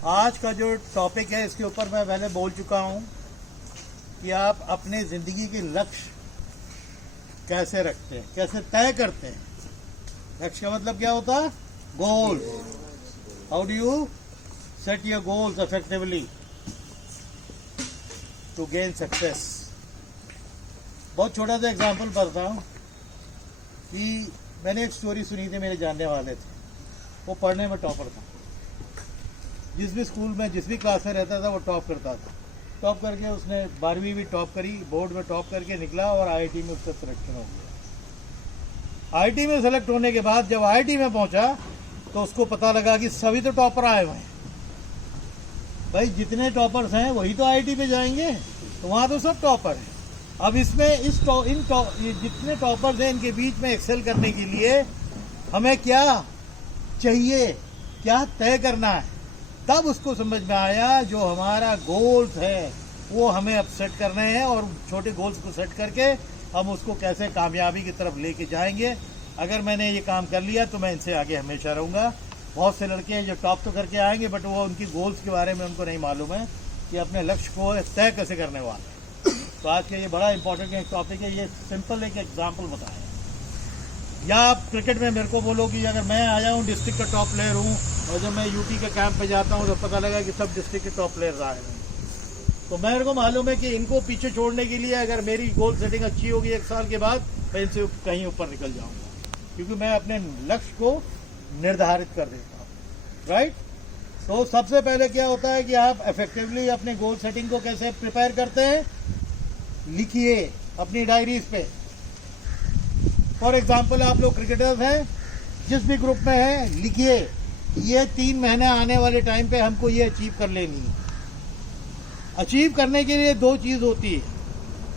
आज का जो टॉपिक है इसके ऊपर मैं पहले बोल चुका हूं कि आप अपने ज़िंदगी के लक्ष्य कैसे रखते हैं, कैसे तय करते हैं। लक्ष्य का मतलब क्या होता है? Goal. How do you set your goals effectively to gain success. बहुत छोटा सा एग्जांपल बताता हूँ कि मैंने एक स्टोरी सुनी थी, मेरे जानने वाले थे, वो पढ़ने में टॉपर था। जिस भी स्कूल में जिस भी क्लास में रहता था वो टॉप करता था। टॉप करके उसने 12वीं भी टॉप करी, बोर्ड में टॉप करके निकला और आईआईटी में उसका सिलेक्शन हो गया। आईआईटी में सेलेक्ट होने के बाद जब आईआईटी में पहुंचा तो उसको पता लगा कि सभी तो टॉपर आए हुए हैं। भाई जितने टॉपर्स हैं वही तो आईआईटी पे जाएंगे, तो वहाँ तो सब टॉपर हैं। अब इसमें जितने टॉपर्स हैं इनके बीच में एक्सेल करने के लिए हमें क्या चाहिए, क्या तय करना है। तब उसको समझ में आया जो हमारा गोल्स है वो हमें अब सेट करने हैं और छोटे गोल्स को सेट करके हम उसको कैसे कामयाबी की तरफ लेके जाएंगे। अगर मैंने ये काम कर लिया तो मैं इनसे आगे हमेशा रहूँगा। बहुत से लड़के हैं जो टॉप तो करके आएंगे बट वो उनकी गोल्स के बारे में उनको नहीं मालूम है कि अपने लक्ष्य को तय कैसे करने वाले हैं। तो आज का ये बड़ा इंपॉर्टेंट टॉपिक है। ये सिंपल एक एग्जाम्पल बताया। या आप क्रिकेट में मेरे को बोलो कि अगर मैं आया हूँ डिस्ट्रिक्ट का टॉप प्लेयर हूँ और जब मैं यूपी के कैंप पे जाता हूँ तो पता लगा कि सब डिस्ट्रिक्ट के टॉप प्लेयर्स आए हैं, तो मेरे को मालूम है कि इनको पीछे छोड़ने के लिए अगर मेरी गोल सेटिंग अच्छी होगी 1 साल के बाद मैं इनसे कहीं ऊपर निकल जाऊँगा, क्योंकि मैं अपने लक्ष्य को निर्धारित कर देता हूँ। राइट। तो सबसे पहले क्या होता है कि आप इफेक्टिवली अपने गोल सेटिंग को कैसे प्रिपेयर करते हैं, लिखिए अपनी डायरीज पे। फॉर एग्जाम्पल आप लोग क्रिकेटर्स हैं, जिस भी ग्रुप में हैं, लिखिए ये 3 महीने आने वाले टाइम पे हमको ये अचीव कर लेनी है। अचीव करने के लिए 2 चीज़ होती है।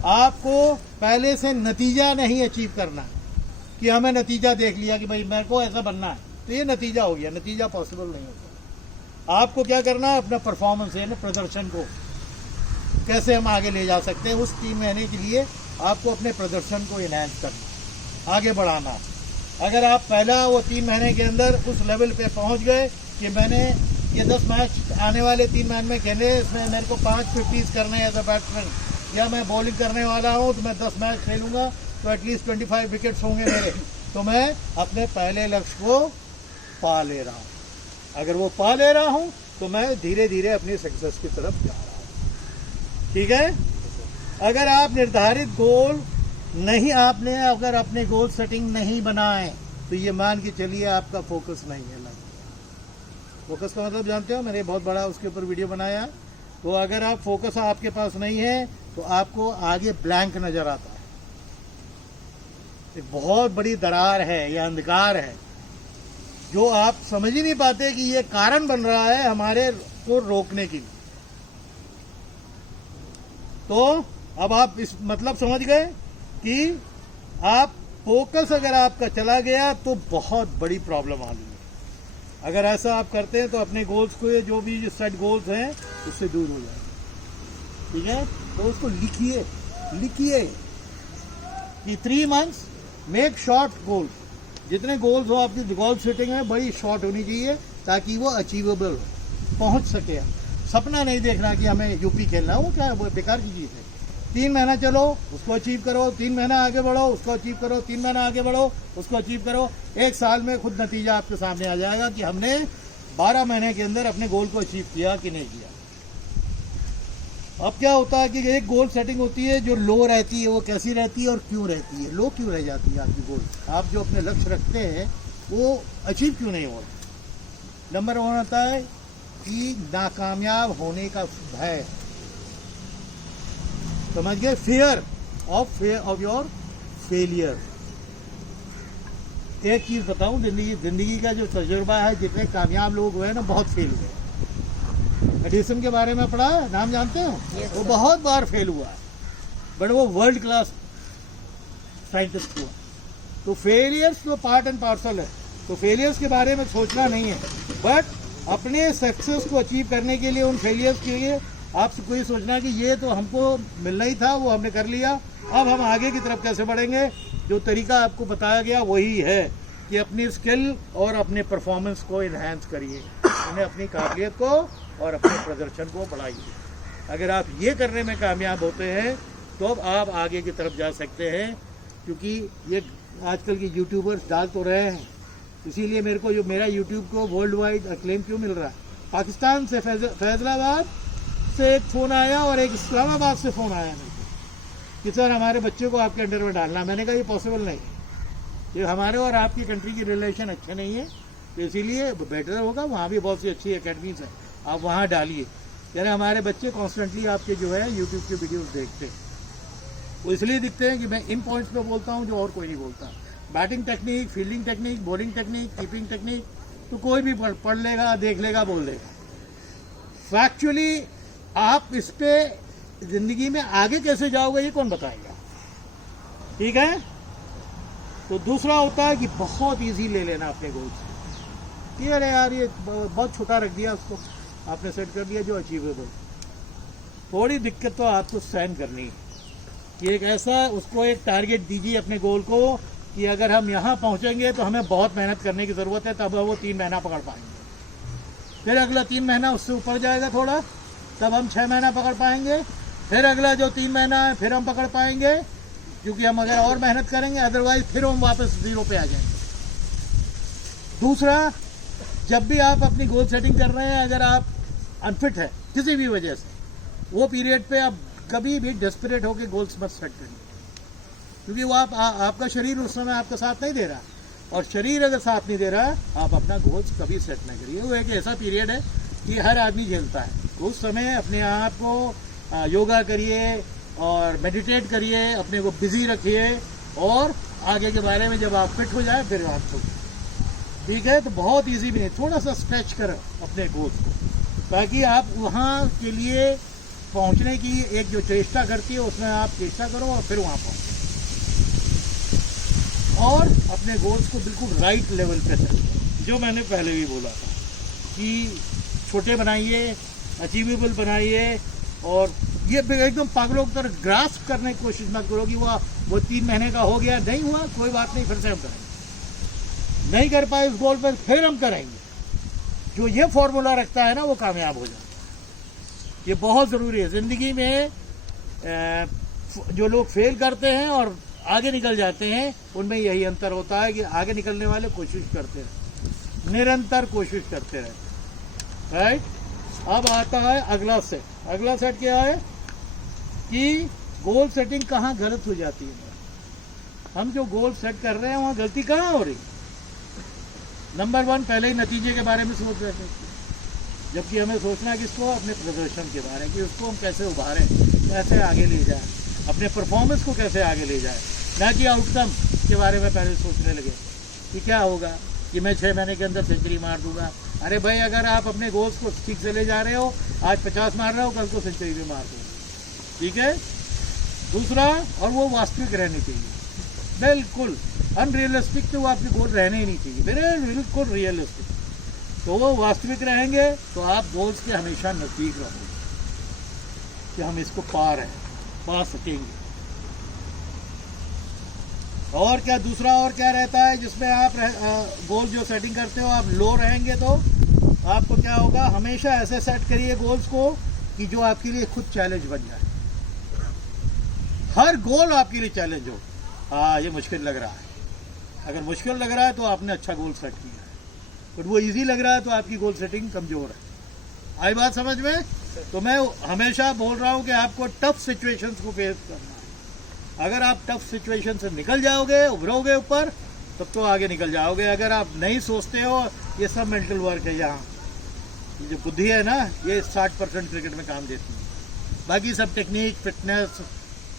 आपको पहले से नतीजा नहीं अचीव करना कि हमें नतीजा देख लिया कि भाई मेरे को ऐसा बनना है तो ये नतीजा हो गया। नतीजा पॉसिबल नहीं होता। आपको क्या करना है, अपना परफॉर्मेंस है ना, प्रदर्शन को कैसे हम आगे ले जा सकते हैं। उस 3 महीने के लिए आपको अपने प्रदर्शन को इनहैंस करना, आगे बढ़ाना। अगर आप पहला वो 3 महीने के अंदर उस लेवल पे पहुंच गए कि मैंने ये 10 मैच आने वाले 3 महीने में खेले, इसमें मेरे को 5 50s करने हैं एज अ बैट्समैन, या मैं बॉलिंग करने वाला हूं तो मैं 10 मैच खेलूंगा तो एटलीस्ट 25 विकेट्स होंगे मेरे, तो मैं अपने पहले लक्ष्य को पा ले रहा हूँ। अगर वो पा ले रहा हूँ तो मैं धीरे धीरे अपनी सक्सेस की तरफ जा रहा हूँ। ठीक है। अगर आप निर्धारित गोल नहीं, आपने अगर अपने गोल सेटिंग नहीं बनाए तो ये मान के चलिए आपका फोकस नहीं है। फोकस का मतलब जानते हो, मैंने बहुत बड़ा उसके ऊपर वीडियो बनाया। तो अगर आप फोकस आपके पास नहीं है तो आपको आगे ब्लैंक नजर आता है, एक बहुत बड़ी दरार है या अंधकार है जो आप समझ ही नहीं पाते कि ये कारण बन रहा है हमारे को रोकने के लिए। तो अब आप इस मतलब समझ गए कि आप फोकस अगर आपका चला गया तो बहुत बड़ी प्रॉब्लम आ रही है। अगर ऐसा आप करते हैं तो अपने गोल्स को, जो भी सेट गोल्स हैं उससे दूर हो जाए। ठीक है। तो उसको लिखिए कि 3 मंथ्स मेक शॉर्ट गोल्स। जितने गोल्स हो आपकी गोल सेटिंग में बड़ी शॉर्ट होनी चाहिए ताकि वो अचीवेबल हो, पहुंच सके। सपना नहीं देखना कि हमें यूपी खेलना, वो क्या, वो बेकार की चीज़ है। 3 महीना चलो उसको अचीव करो, 3 महीना आगे बढ़ो उसको अचीव करो, 3 महीना आगे बढ़ो उसको अचीव करो। 1 साल में खुद नतीजा आपके सामने आ जाएगा कि हमने 12 महीने के अंदर अपने गोल को अचीव किया कि नहीं किया। अब क्या होता है कि एक गोल सेटिंग होती है जो लो रहती है। वो कैसी रहती है और क्यों रहती है, लो क्यों रह जाती है आपकी गोल? आप जो अपने लक्ष्य रखते हैं वो अचीव क्यों नहीं होता? नंबर 1 आता है कि नाकामयाब होने का भय। समझ गए? Fear of your failure. एक चीज बताऊं, जिंदगी का जो तजुर्बा है, जितने कामयाब लोग हुए ना बहुत फेल हुए। एडिसन के बारे में पढ़ा है, नाम जानते हो? वो बहुत बार फेल हुआ है बट वो वर्ल्ड क्लास साइंटिस्ट हुआ। तो फेलियर्स तो पार्ट एंड पार्सल है। तो फेलियर्स के बारे में सोचना नहीं है, बट अपने सक्सेस को अचीव करने के लिए उन फेलियर्स के लिए आपको ये सोचना कि ये तो हमको मिलना ही था, वो हमने कर लिया, अब हम आगे की तरफ कैसे बढ़ेंगे। जो तरीका आपको बताया गया वही है कि अपनी स्किल और अपने परफॉर्मेंस को इन्हांस करिए, उन्हें अपनी काबिलियत को और अपने प्रदर्शन को बढ़ाइए। अगर आप ये करने में कामयाब होते हैं तो अब आप आगे की तरफ जा सकते हैं, क्योंकि ये आजकल के यूट्यूबर्स डाल तो रहे हैं, इसीलिए मेरे को जो मेरा यूट्यूब को वर्ल्ड वाइड अक्लेम क्यों मिल रहा है। पाकिस्तान से फैजलाबाद से एक फ़ोन आया और एक इस्लामाबाद से फ़ोन आया मेरे को कि सर हमारे बच्चे को आपके अंडर में डालना। मैंने कहा ये पॉसिबल नहीं, ये हमारे और आपकी कंट्री की रिलेशन अच्छे नहीं है, तो इसीलिए बेटर होगा वहाँ भी बहुत सी अच्छी एकेडमीज हैं, आप वहाँ डालिए। यानी हमारे बच्चे कॉन्स्टेंटली आपके जो है यूट्यूब के वीडियोस देखते हैं, वो इसलिए दिखते हैं कि मैं इन पॉइंट्स पे बोलता हूँ जो और कोई नहीं बोलता। Batting technique, fielding technique, bowling technique, keeping technique तो कोई भी पढ़ लेगा, देख लेगा, बोल देगा। फैक्चुअली आप इस पे ज़िंदगी में आगे कैसे जाओगे ये कौन बताएगा, ठीक है। तो दूसरा होता है कि बहुत इजी ले लेना अपने गोल्स। ये अरे यार ये बहुत छोटा रख दिया, उसको आपने सेट कर दिया जो अचीवेबल। थोड़ी दिक्कत तो आपको सहन करनी है कि एक ऐसा उसको एक टारगेट दीजिए अपने गोल को कि अगर हम यहाँ पहुँचेंगे तो हमें बहुत मेहनत करने की ज़रूरत है, तब वो 3 महीना पकड़ पाएंगे। फिर अगला 3 महीना उससे ऊपर जाएगा थोड़ा, तब हम 6 महीना पकड़ पाएंगे। फिर अगला जो 3 महीना है फिर हम पकड़ पाएंगे, क्योंकि हम अगर और मेहनत करेंगे, अदरवाइज फिर हम वापस 0 पे आ जाएंगे। दूसरा, जब भी आप अपनी गोल सेटिंग कर रहे हैं, अगर आप अनफिट है किसी भी वजह से, वो पीरियड पे आप कभी भी डेस्परेट होकर गोल्स मत सेट करिए, क्योंकि वो आपका शरीर उस समय आपका साथ नहीं दे रहा, और शरीर अगर साथ नहीं दे रहा आप अपना गोल्स कभी सेट नहीं करिए। वो एक ऐसा पीरियड है कि हर आदमी झेलता है। उस समय अपने आप को योगा करिए और मेडिटेट करिए, अपने को बिजी रखिए, और आगे के बारे में जब आप फिट हो जाए फिर आप सोचिए, ठीक है। तो बहुत इजी भी नहीं, थोड़ा सा स्ट्रेच करो अपने गोल्स को, ताकि आप वहाँ के लिए पहुँचने की एक जो चेष्टा करती है उसमें आप चेष्टा करो और फिर वहाँ पहुँचो, और अपने गोल्स को बिल्कुल राइट लेवल पे सेट। जो मैंने पहले भी बोला था कि छोटे बनाइए, अचीवेबल बनाइए, और ये एकदम पागलों की तरह ग्रास्प करने की कोशिश मत करो कि वो 3 महीने का हो गया, नहीं हुआ कोई बात नहीं, फिर से हम करेंगे। नहीं कर पाए इस गोल पर, फिर हम करेंगे। जो ये फॉर्मूला रखता है ना वो कामयाब हो जाता है। ये बहुत ज़रूरी है ज़िंदगी में। जो लोग फेल करते हैं और आगे निकल जाते हैं, उनमें यही अंतर होता है कि आगे निकलने वाले कोशिश करते रहे, निरंतर कोशिश करते रहे, राइट। अब आता है अगला सेट। अगला सेट क्या है कि गोल सेटिंग कहाँ गलत हो जाती है। हम जो गोल सेट कर रहे हैं वहाँ गलती कहाँ हो रही। नंबर 1, पहले ही नतीजे के बारे में सोच रहे थे, जबकि हमें सोचना किसको, अपने प्रदर्शन के बारे में, कि उसको हम कैसे उभारें, कैसे आगे ले जाएं, अपने परफॉर्मेंस को कैसे आगे ले जाएं, ना कि आउटकम के बारे में पहले सोचने लगे कि क्या होगा कि मैं 6 महीने के अंदर सेंचुरी मार दूंगा। अरे भाई, अगर आप अपने गोल्स को ठीक से ले जा रहे हो, आज 50 मार रहे हो, कल को सेंचुरी भी मार दो, ठीक है। दूसरा, और वो वास्तविक रहनी चाहिए, बिल्कुल अनरियलिस्टिक तो आपके गोल रहने ही नहीं चाहिए, बिल्कुल रियलिस्टिक। तो वो वास्तविक रहेंगे तो आप गोल्स के हमेशा नज़दीक रहोगे कि हम इसको पा सकेंगे। और क्या दूसरा और क्या रहता है जिसमें आप गोल जो सेटिंग करते हो, आप लो रहेंगे तो आपको क्या होगा, हमेशा ऐसे सेट करिए गोल्स को कि जो आपके लिए खुद चैलेंज बन जाए। हर गोल आपके लिए चैलेंज हो। हाँ, ये मुश्किल लग रहा है, अगर मुश्किल लग रहा है तो आपने अच्छा गोल सेट किया है, बट वो इजी लग रहा है तो आपकी गोल सेटिंग कमज़ोर है। आई बात समझ में। तो मैं हमेशा बोल रहा हूँ कि आपको टफ सिचुएशंस को फेस करना है। अगर आप टफ सिचुएशन से निकल जाओगे, उभरोगे ऊपर, तब तो आगे निकल जाओगे। अगर आप नहीं सोचते हो, ये सब मेंटल वर्क है। यहाँ जो बुद्धि है ना, ये 60% क्रिकेट में काम देती है, बाकी सब टेक्निक, फिटनेस,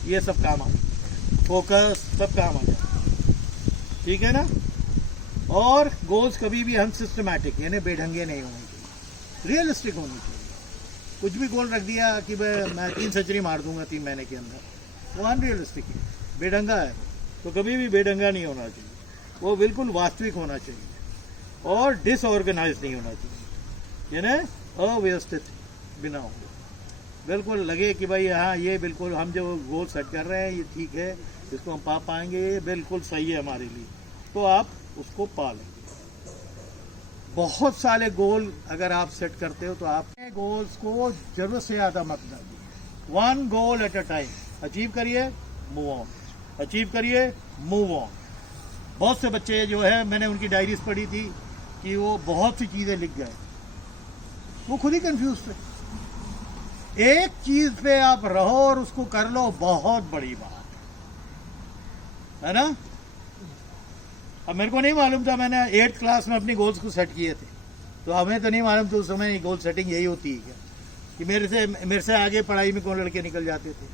ये सब काम आ जाए, फोकस सब काम आ जाए, ठीक है ना। और गोल्स कभी भी अनसिस्टमैटिक यानी बेढंगे नहीं होने चाहिए, रियलिस्टिक होनी चाहिए। कुछ भी गोल रख दिया कि मैं 3 सेंचुरी मार दूंगा 3 महीने के अंदर, वो अनरियलिस्टिक है, बेढंगा है। तो कभी भी बेढंगा नहीं होना चाहिए, वो बिल्कुल वास्तविक होना चाहिए, और डिसऑर्गेनाइज नहीं होना चाहिए, यानी अव्यवस्थित बिना हो। बिल्कुल लगे कि भाई हाँ, ये बिल्कुल हम जो गोल सेट कर रहे हैं ये ठीक है, इसको हम पा पाएंगे, ये बिल्कुल सही है हमारे लिए, तो आप उसको पा लेंगे। बहुत सारे गोल अगर आप सेट करते हो तो आप गोल्स को जरूरत से ज़्यादा मत डालिए। 1 गोल एट अ टाइम। अचीव करिए, मूव ऑन, अचीव करिए, मूव ऑन। बहुत से बच्चे जो है, मैंने उनकी डायरीज पढ़ी थी कि वो बहुत सी चीज़ें लिख गए, वो खुद ही कंफ्यूज थे। एक चीज पे आप रहो और उसको कर लो, बहुत बड़ी बात है ना। अब मेरे को नहीं मालूम था, मैंने 8th क्लास में अपनी गोल्स को सेट किए थे, तो हमें तो नहीं मालूम था उस समय गोल सेटिंग यही होती है क्या, कि मेरे से आगे पढ़ाई में कौन लड़के निकल जाते थे,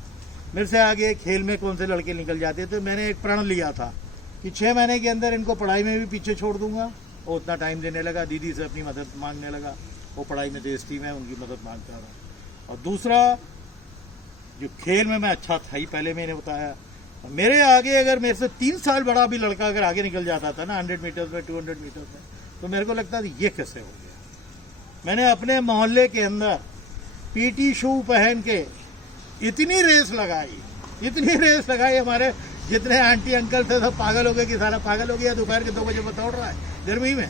मेरे से आगे खेल में कौन से लड़के निकल जाते थे। मैंने एक प्रण लिया था कि 6 महीने के अंदर इनको पढ़ाई में भी पीछे छोड़ दूंगा, और उतना टाइम देने लगा, दीदी से अपनी मदद मांगने लगा, वो पढ़ाई में तेज थी, मैं उनकी मदद मांगता रहा। और दूसरा, जो खेल में मैं अच्छा था ही, पहले मैंने बताया, मेरे आगे अगर मेरे से 3 साल बड़ा भी लड़का अगर आगे निकल जाता था ना 100 मीटर्स में, 200 मीटर्स में, तो मेरे को लगता था ये कैसे हो गया। मैंने अपने मोहल्ले के अंदर पीटी शू पहन के इतनी रेस लगाई, हमारे जितने आंटी अंकल थे सब पागल हो गए कि सारा पागल हो गया, दोपहर के 2 बजे में दौड़ रहा है गर्मी में।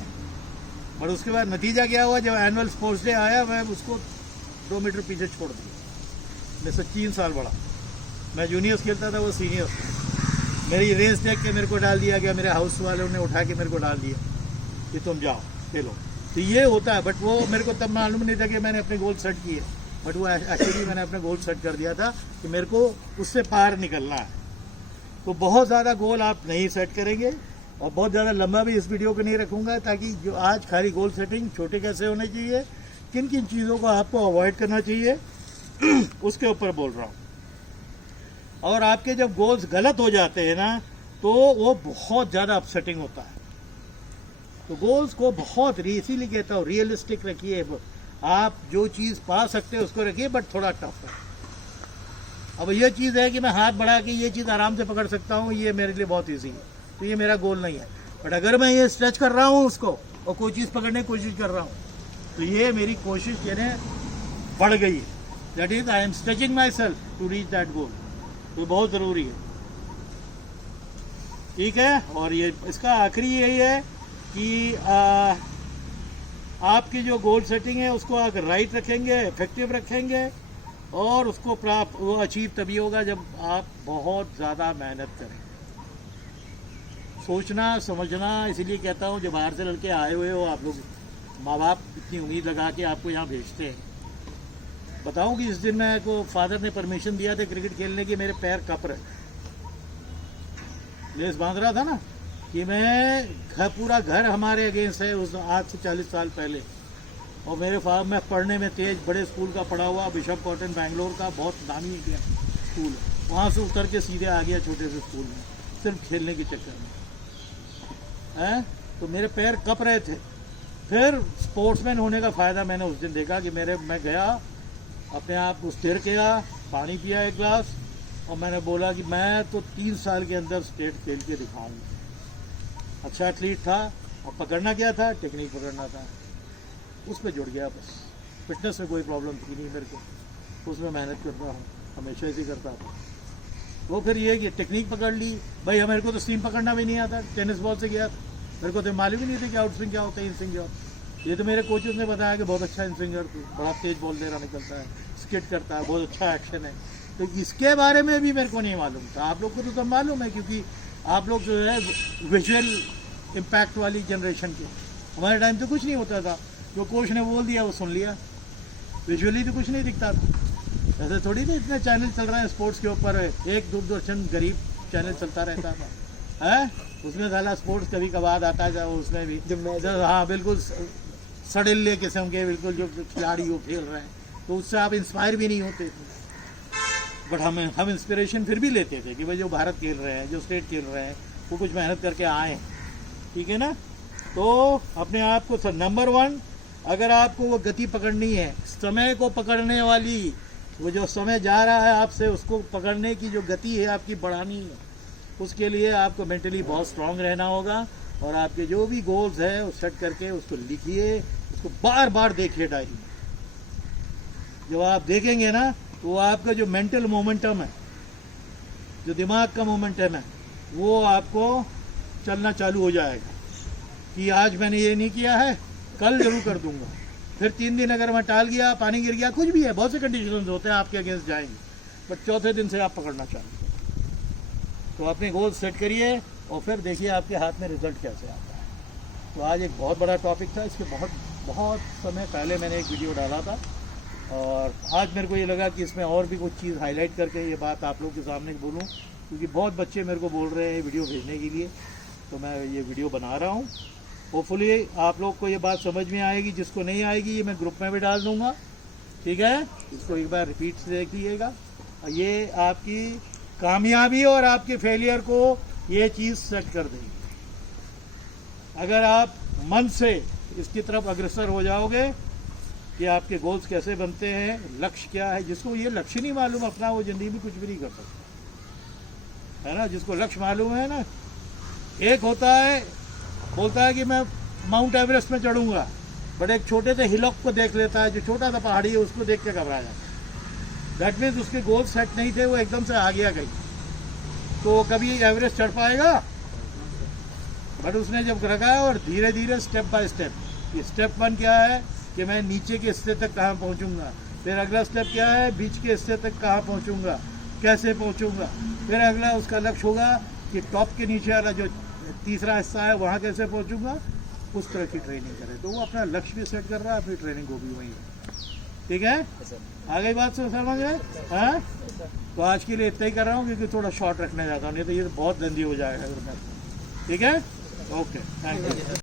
और उसके बाद नतीजा क्या हुआ, जब एनुअल स्पोर्ट्स डे आया, मैं उसको 2 मीटर पीछे छोड़ दिया। मेरे से 3 साल बड़ा, मैं जूनियर्स खेलता था, वो सीनियर्स। मेरी रेस देख के मेरे को डाल दिया गया, मेरे हाउस वालों ने उठा के मेरे को डाल दिया कि तुम जाओ खेलो। तो ये होता है, बट वो मेरे को तब मालूम नहीं था कि मैंने अपने गोल सेट किए, बट वो एक्चुअली मैंने अपने गोल सेट कर दिया था कि मेरे को उससे पार निकलना है। तो बहुत ज़्यादा गोल आप नहीं सेट करेंगे, और बहुत ज़्यादा लंबा भी इस वीडियो को नहीं रखूँगा, ताकि जो आज खाली गोल सेटिंग छोटे कैसे होने चाहिए, किन किन चीज़ों को आपको अवॉइड करना चाहिए उसके ऊपर बोल रहा हूँ। और आपके जब गोल्स गलत हो जाते हैं ना, तो वो बहुत ज़्यादा अपसेटिंग होता है। तो गोल्स को बहुत, इसीलिए कहता हूँ, रियलिस्टिक रखिए। आप जो चीज़ पा सकते हैं उसको रखिए, बट थोड़ा टफ है। अब ये चीज़ है कि मैं हाथ बढ़ा के ये चीज़ आराम से पकड़ सकता हूँ, ये मेरे लिए बहुत ईजी है, तो ये मेरा गोल नहीं है। बट अगर मैं ये स्ट्रेच कर रहा हूँ उसको, और कोई चीज़ पकड़ने की कोशिश कर रहा हूँ, तो ये मेरी कोशिश यानी बढ़ गई है। That is I am stretching myself to reach that goal. तो बहुत ज़रूरी है, ठीक है। और ये इसका आखिरी यही है कि आपकी जो गोल सेटिंग है उसको आप राइट रखेंगे, इफेक्टिव रखेंगे, और उसको प्राप्त वो अचीव तभी होगा जब आप बहुत ज़्यादा मेहनत करेंगे। सोचना समझना, इसीलिए कहता हूँ, जब बाहर से लड़के आए हुए हो आप लोग, माँ बाप इतनी उम्मीद लगा के आपको यहाँ भेजते हैं। बताऊँ कि इस दिन मेरे को फादर ने परमिशन दिया था क्रिकेट खेलने की, मेरे पैर कप रहे, लेस बांध रहा था ना, कि मैं पूरा घर हमारे अगेंस्ट है उस आज से 40 साल पहले। और मेरे फादर, मैं पढ़ने में तेज, बड़े स्कूल का पढ़ा हुआ, बिशप कॉटन बैंगलोर का बहुत नामी स्कूल, वहाँ से उतर के सीधे आ गया छोटे से स्कूल में, सिर्फ खेलने के चक्कर में है। तो मेरे पैर कप रहे थे। फिर स्पोर्ट्समैन होने का फ़ायदा मैंने उस दिन देखा कि मैं गया, अपने आप को स्थिर किया, पानी पिया 1 गिलास, और मैंने बोला कि मैं तो 3 साल के अंदर स्टेट खेल के दिखाऊंगा। अच्छा एथलीट था, और पकड़ना क्या था, टेक्निक पकड़ना था, उस पर जुड़ गया बस। फिटनेस में कोई प्रॉब्लम थी नहीं मेरे को, उसमें मेहनत करता हूँ, हमेशा ऐसे करता था। वो फिर ये कि टेक्निक पकड़ ली भाई। मेरे को तो स्टीम पकड़ना भी नहीं आता, टेनिस बॉल से गया था, मेरे को तो मालूम ही नहीं था कि आउट स्विंग क्या होता है, इन स्विंग क्या होता है। ये तो मेरे कोचेस ने बताया कि बहुत अच्छा इन स्विंगर थी, बड़ा तेज बॉल दे रहा निकलता है, स्किट करता है, बहुत अच्छा एक्शन है। तो इसके बारे में भी मेरे को नहीं मालूम था। आप लोग को तो सब मालूम है, क्योंकि आप लोग जो है विजुअल इम्पैक्ट वाली जनरेशन के। हमारे टाइम तो कुछ नहीं होता था, जो कोच ने बोल दिया वो सुन लिया, विजुअली तो कुछ नहीं दिखता था। ऐसे थोड़ी ना इतने चैनल चल रहे हैं स्पोर्ट्स के ऊपर, एक दूरदर्शन गरीब चैनल चलता रहता था है, उसमें साला स्पोर्ट्स कभी कभार आता है, उसमें भी हाँ बिल्कुल सड़िल्ले किस्म के बिल्कुल जो खिलाड़ी वो खेल रहे हैं, तो उससे आप इंस्पायर भी नहीं होते थे। बट हम इंस्पिरेशन फिर भी लेते थे कि भाई जो भारत खेल रहे हैं, जो स्टेट खेल रहे हैं, वो कुछ मेहनत करके आए, ठीक है ना। तो अपने आप को नंबर 1, अगर आपको वो गति पकड़नी है, समय को पकड़ने वाली, वो जो समय जा रहा है आपसे, उसको पकड़ने की जो गति है आपकी बढ़ानी है, उसके लिए आपको मेंटली बहुत स्ट्रांग रहना होगा। और आपके जो भी गोल्स है वो सेट करके उसको लिखिए, उसको बार बार देखिए डायरी में। जब आप देखेंगे ना, तो आपका जो मेंटल मोमेंटम है, जो दिमाग का मोमेंटम है, वो आपको चलना चालू हो जाएगा कि आज मैंने ये नहीं किया है, कल जरूर कर दूंगा। फिर 3 दिन अगर मैं टाल गया, पानी गिर गया, कुछ भी है, बहुत से कंडीशन होते हैं आपके अगेंस्ट जाएंगे, बट चौथे दिन से आप पकड़ना चाहिए। तो अपने गोल सेट करिए और फिर देखिए आपके हाथ में रिजल्ट कैसे आता है। तो आज एक बहुत बड़ा टॉपिक था, इसके बहुत समय पहले मैंने एक वीडियो डाला था और आज मेरे को ये लगा कि इसमें और भी कुछ चीज़ हाईलाइट करके ये बात आप लोग के सामने बोलूँ, क्योंकि बहुत बच्चे मेरे को बोल रहे हैं वीडियो भेजने के लिए, तो मैं ये वीडियो बना रहा हूँ। होपफुली आप लोग को ये बात समझ में आएगी, जिसको नहीं आएगी ये मैं ग्रुप में भी डाल दूँगा, ठीक है। इसको एक बार रिपीट से देख लीजिएगा। ये आपकी कामयाबी और आपके फेलियर को ये चीज़ सेट कर देगी। अगर आप मन से इसकी तरफ अग्रसर हो जाओगे कि आपके गोल्स कैसे बनते हैं, लक्ष्य क्या है, जिसको ये लक्ष्य नहीं मालूम अपना, वो ज़िंदगी में कुछ भी नहीं कर सकता, है ना। जिसको लक्ष्य मालूम है ना, एक होता है बोलता है कि मैं माउंट एवरेस्ट में चढ़ूंगा, बट एक छोटे से हिलॉक को देख लेता है, जो छोटा सा पहाड़ी है, उसको देख के घबरा जाता है। दैट मीन्स उसके गोल सेट नहीं थे, वो एकदम से आ गया कहीं, तो कभी एवरेस्ट चढ़ पाएगा। बट उसने जब रखा है और धीरे धीरे स्टेप बाय स्टेप, स्टेप 1 क्या है कि मैं नीचे के हिस्से तक कहाँ पहुँचूंगा, फिर अगला स्टेप क्या है बीच के हिस्से तक कहाँ पहुँचूंगा, कैसे पहुँचूंगा, फिर अगला उसका लक्ष्य होगा कि टॉप के नीचे वाला जो तीसरा हिस्सा है वहाँ कैसे पहुँचूंगा। उस तरह की ट्रेनिंग करें, तो वो अपना लक्ष्य भी सेट कर रहा है, अपनी ट्रेनिंग को भी वहीं, ठीक है। आगे बात से समझ गए, हाँ। तो आज के लिए इतना ही कर रहा हूँ, क्योंकि थोड़ा शॉर्ट रखने जाता हूँ, नहीं तो ये बहुत लंबी हो जाएगा, ठीक है। Okay, thank you.